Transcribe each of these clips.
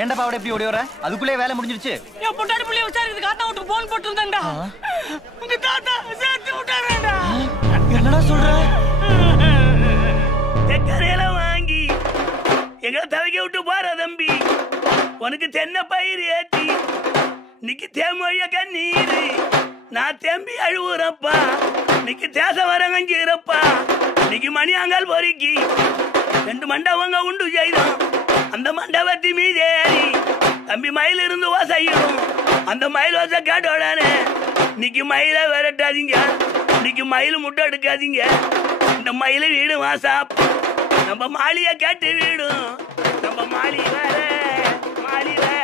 ஏண்டா பாவட எப்படி ஓடி வர? அதுக்குள்ளே வேலை முடிஞ்சிருச்சு. என் பொண்டாட்டி புள்ளைய விசாரிக்கிறதுக்கு காத்தா விட்டு போன் போட்டுருந்தேன்டா. உங்க தாத்தா சேர்த்து விட்டாரேடா. என்னடா சொல்ற? தெக்கரையெல்லாம் வாங்கி எங்களை தவிக்க விட்டு போற தம்பி. உனக்கு தென்னை பயிர் ஏற்றி நிக்கு தேமொழிய கண்ணீர். நான் தேம்பி அழுவுறப்பா, நிக்கு தேச வரங்கஞ்சிறப்பா. நிக்கு மணியாங்கால் பொறுக்கி 2 மண்டபங்க உண்டு செய்தோம். அந்த மண்டபத்தி மீதேறி தம்பி மயில் இருந்து ஓசையும். அந்த மயில் ஓசை கேட்டோடானே நிக்கு மயில விரட்டாதீங்க, நிக்கு மயில் முட்டை எடுக்காதீங்க. இந்த மயில வீடு வாசா நம்ம மாளிய கேட்டு வீடும். நம்ம மாளி வேற மாளி வேற.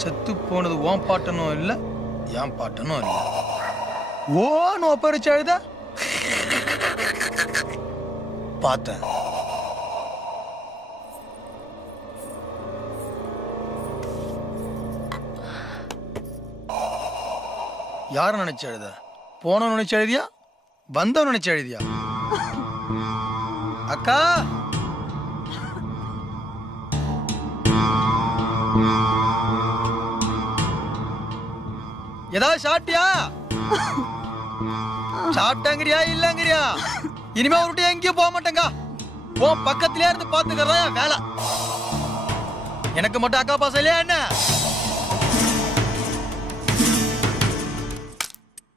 செத்து போனது ஓம் பாட்டனும் இல்ல, ஏன் பாட்டனும் இல்ல. ஓன்னு ஒப்பரிச்சு அழுத பார்த்தேன். யார நினைச்சு அழுத? போன நினைச்சு அழுதியா, வந்த நினைச்சு அழுதியா? அக்கா ஏதாவது சாப்பிட்டியா? சாப்பிட்டாங்கிறியா இல்லங்கிறியா? இனிமே ஒரு எங்கேயும் போக மாட்டேங்க. பக்கத்திலே இருந்து பாத்துக்கிறதா வேலை. எனக்கு மட்டும் அக்கா பாசம் இல்லையா என்ன?